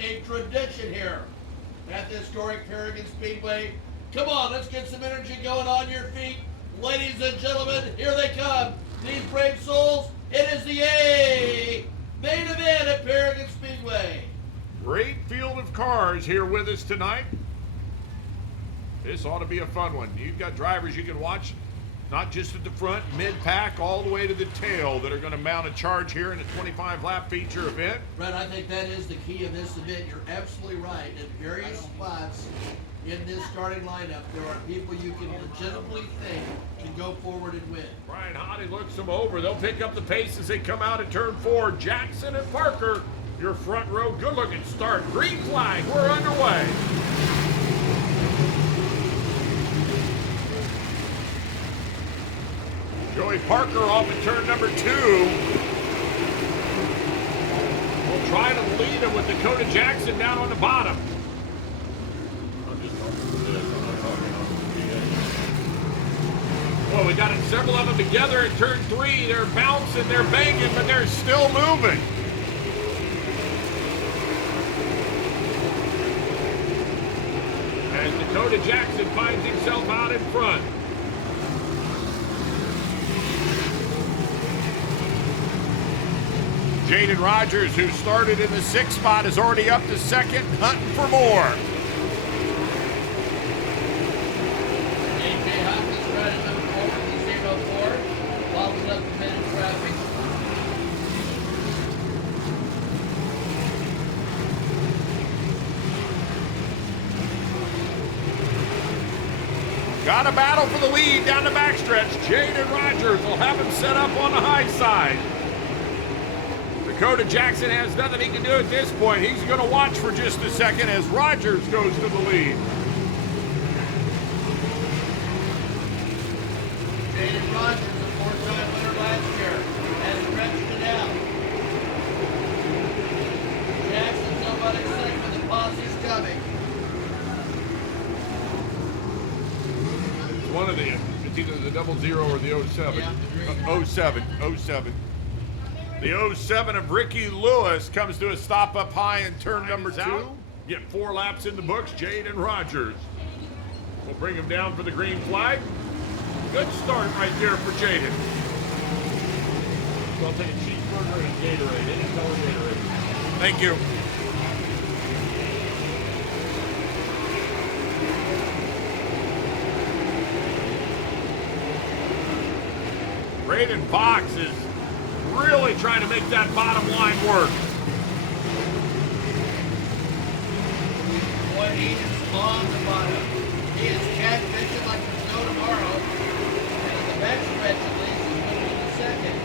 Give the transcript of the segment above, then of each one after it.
a tradition here at the historic Paragon Speedway. Come on, let's get some energy going on your feet. Ladies and gentlemen, here they come. These brave souls, it is the main event at Paragon Speedway. Great field of cars here with us tonight. This ought to be a fun one. You've got drivers you can watch, not just at the front, mid-pack, all the way to the tail that are going to mount a charge here in a 25-lap feature event. Brett, I think that is the key of this event. You're absolutely right. At various spots in this starting lineup, there are people you can legitimately think can go forward and win. Brian Hottie looks them over. They'll pick up the pace as they come out at turn 4. Jackson and Parker, your front row, good-looking start. Green flag, we're underway. Joey Parker off at turn number 2. We'll try to lead him with Dakota Jackson down on the bottom. Well, we got several of them together at turn 3. They're bouncing, they're banging, but they're still moving. As Dakota Jackson finds himself out in front. Jaden Rogers, who started in the 6th spot, is already up to 2nd, hunting for more. A.J. Hopkins trying to move forward to 04, follows up the minute traffic. Got a battle for the lead down the backstretch. Jaden Rogers will have him set up on the high side. Dakota Jackson has nothing he can do at this point. He's going to watch for just a second as Rogers goes to the lead. Jaden Rogers, a 4-time winner last year, has stretched it out. Jackson's up on his second, the posse's coming. One of the, it's either the 00 or the 07. Yeah. 07. The 07 of Ricky Lewis comes to a stop up high in turn number 2. Get 4 laps in the books, Jaden Rogers. We'll bring him down for the green flag. Good start right there for Jaden. So I'll take a cheeseburger and a Gatorade, any color Gatorade. Thank you. Braden Fox is really trying to make that bottom line work. Boy, he is on the bottom. He is catfishing like there's no tomorrow. And in the back stretch, at least, he's moving to 2nd.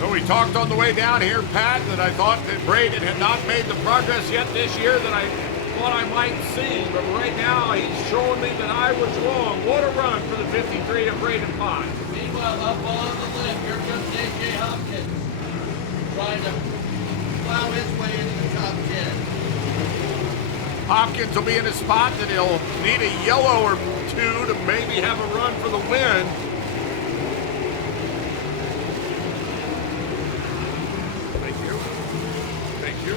So we talked on the way down here, Pat, that I thought that Braden had not made the progress yet this year that I thought I might see, but right now he's showing me that I was wrong. What a run for the 53 of Braden Fox. Meanwhile, up on the limb, here comes A.J. Hopkins, trying to plow his way into the top 10. Hopkins will be in a spot that he'll need a yellow or 2 to maybe have a run for the win. Thank you.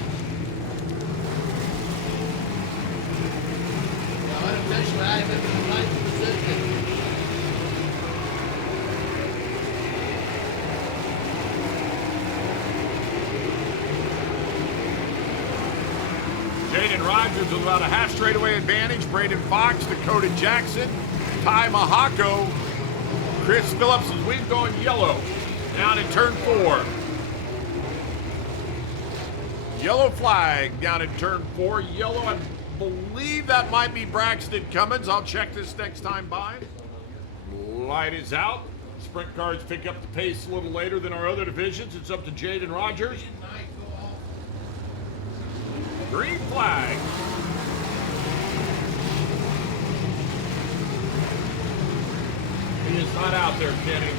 Now, unofficially, I have him in the 9th position. Jaden Rogers with about a half straightaway advantage. Braden Fox, Dakota Jackson, Ty Mahako, Chris Phillips as we've gone yellow down in turn 4. Yellow flag down in turn 4. Yellow, I believe that might be Braxton Cummins. I'll check this next time by. Light is out. Sprint cars pick up the pace a little later than our other divisions. It's up to Jaden Rogers. Green flag. He is not out there, Kenny.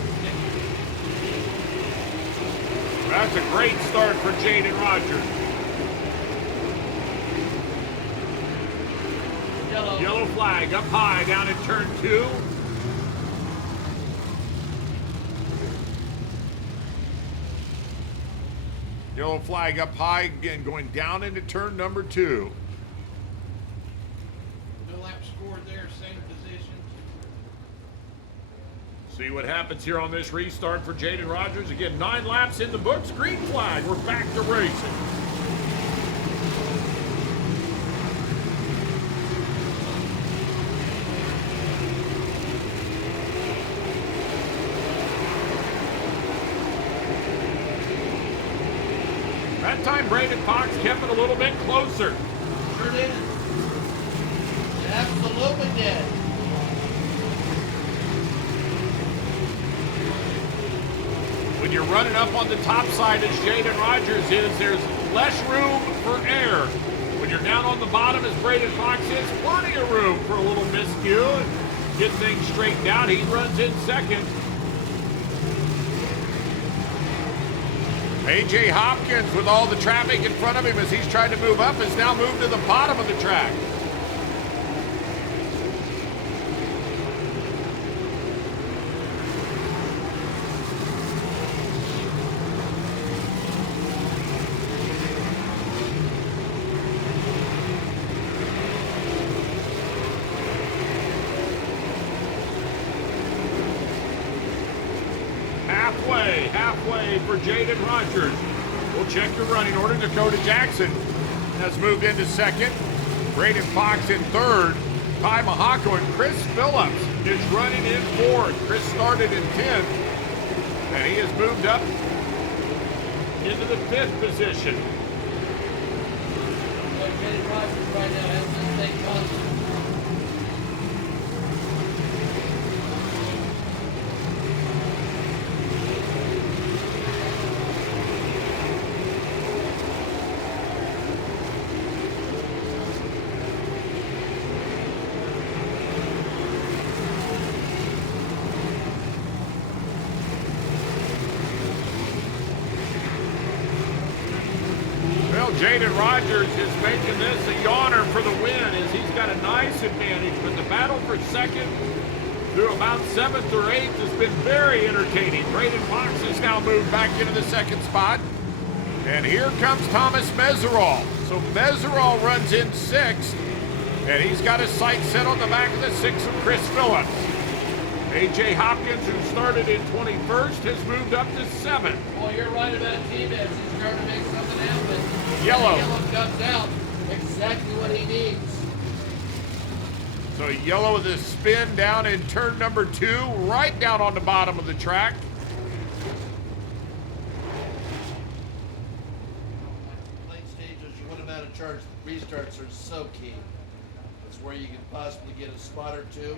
That's a great start for Jaden Rogers. Yellow. Yellow flag up high down in turn 2. Yellow flag up high again, going down into turn number 2. No lap scored there, same position. See what happens here on this restart for Jaden Rogers. Again, 9 laps in the books. Green flag. We're back to racing. That time, Brandon Fox kept it a little bit closer. Sure did. Absolutely did. When you're running up on the top side as Jaden Rogers is, there's less room for air. When you're down on the bottom as Braden Fox is, plenty of room for a little miscue and get things straightened out. He runs in second. A.J. Hopkins, with all the traffic in front of him as he's trying to move up, has now moved to the bottom of the track. Halfway for Jaden Rogers. We'll check your running order. Dakota Jackson has moved into second. Braden Fox in third. Ty Mahako and Chris Phillips is running in fourth. Chris started in 10th, and he has moved up into the 5th position. Jaden Rogers right now has to stay constant. Jaden Rogers is making this a yawner for the win as he's got a nice advantage, but the battle for second through about 7th or 8th has been very entertaining. Braden Fox has now moved back into the 2nd spot. And here comes Thomas Meserol. So Meserol runs in 6th, and he's got his sights set on the back of the 6 of Chris Phillips. A.J. Hopkins, who started in 21st, has moved up to 7th. Well, you're right about T-Bets. He's starting to make something happen. Yellow. Yellow comes out. Exactly what he needs. So Yellow with a spin down in turn number 2, right down on the bottom of the track. Late stages, you want them out of charge. The restarts are so key. That's where you can possibly get a spot or two.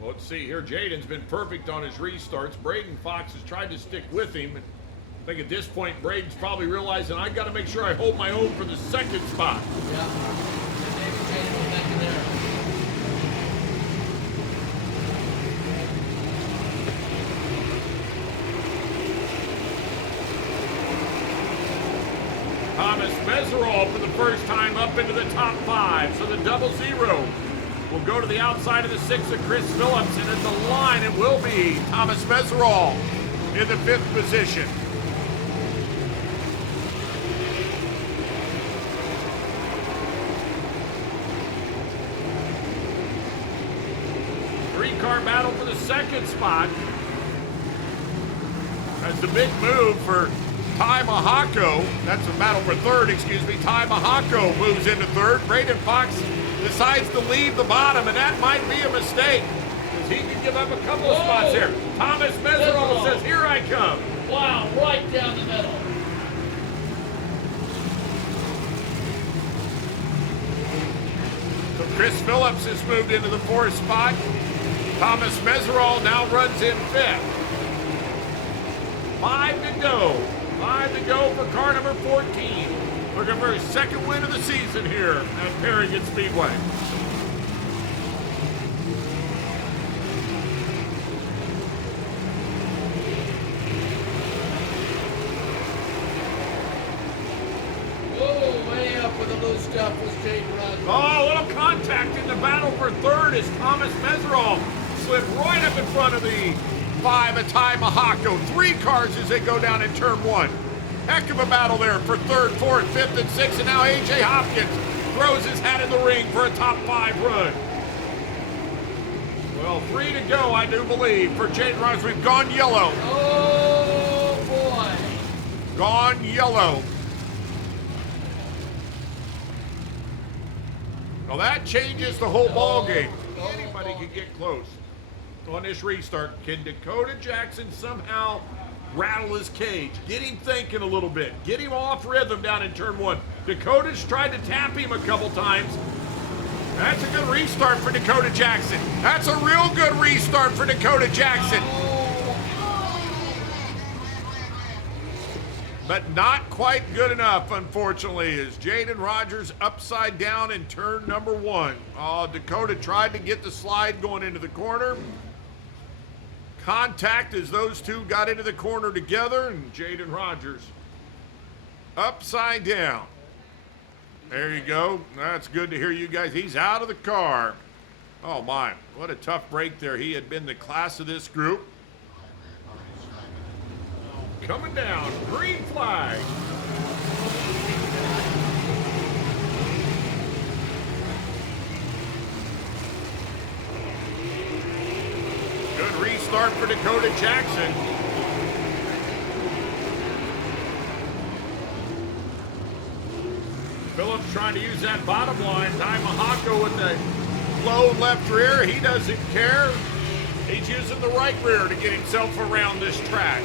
Well, let's see here. Jaden's been perfect on his restarts. Braden Fox has tried to stick with him. I think at this point, Braden's probably realizing I've got to make sure I hold my own for the 2nd spot. Yeah. And maybe Jaden will back in there. Thomas Meserol for the first time up into the top 5. So the 00 will go to the outside of the 6 of Chris Phillips, and at the line it will be Thomas Meserol in the 5th position. Three-car battle for the 2nd spot. That's the big move for Ty Mahako. That's a battle for 3rd, excuse me. Ty Mahako moves into 3rd. Braden Fox decides to leave the bottom, and that might be a mistake, because he can give up a couple of spots here. Thomas Meserol says, here I come. Wow, right down the middle. So Chris Phillips has moved into the 4th spot. Thomas Meserol now runs in 5th. 5 to go. 5 to go for car number 14. Looking for his 2nd win of the season here at Paragon Speedway. Oh, way up with the loose stuff was Jaden Rogers. Oh, a little contact in the battle for 3rd as Thomas Meserol slipped right up in front of the 5 5, a tie Mahako. 3 cars as they go down in turn 1. Heck of a battle there for 3rd, 4th, 5th, and 6th. And now A.J. Hopkins throws his hat in the ring for a top 5 run. Well, 3 to go, I do believe, for Jaden Rogers. We've gone yellow. Oh, boy. Gone yellow. Well, that changes the whole ball game. Anybody can get close on this restart. Can Dakota Jackson somehow rattle his cage? Get him thinking a little bit. Get him off rhythm down in turn 1. Dakota's tried to tap him a couple times. That's a good restart for Dakota Jackson. That's a real good restart for Dakota Jackson. But not quite good enough, unfortunately, as Jaden Rogers upside down in turn number 1. Oh, Dakota tried to get the slide going into the corner. Contact as those two got into the corner together, and Jaden Rogers upside down. There you go. That's good to hear you guys. He's out of the car. Oh, my. What a tough break there. He had been the class of this group. Coming down. Green flag. Good restart for Dakota Jackson. Phillips trying to use that bottom line. Ty Mahako with the low left rear. He doesn't care. He's using the right rear to get himself around this track.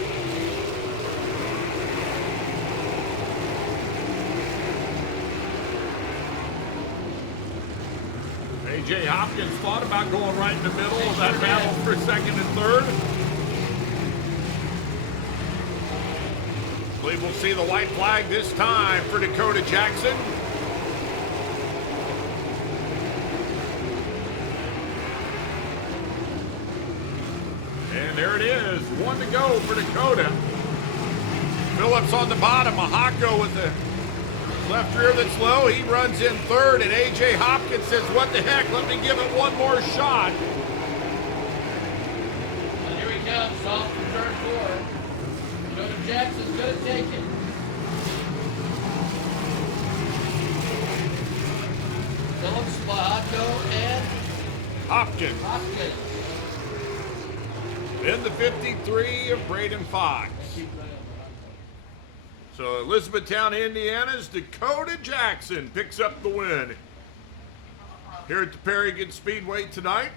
A.J. Hopkins thought about going right in the middle of that battle for 2nd and 3rd. I believe we'll see the white flag this time for Dakota Jackson. And there it is, 1 to go for Dakota. Phillips on the bottom, Mahako with the left rear that's low. He runs in 3rd, and A.J. Hopkins says, what the heck, let me give it one more shot. And here he comes, off from turn 4. Dakota Jackson's going to take it. Phillips, Mahako, and Hopkins. Hopkins. In the 53 of Braden Fox. So Elizabethtown, Indiana's Dakota Jackson picks up the win here at the Paragon Speedway tonight.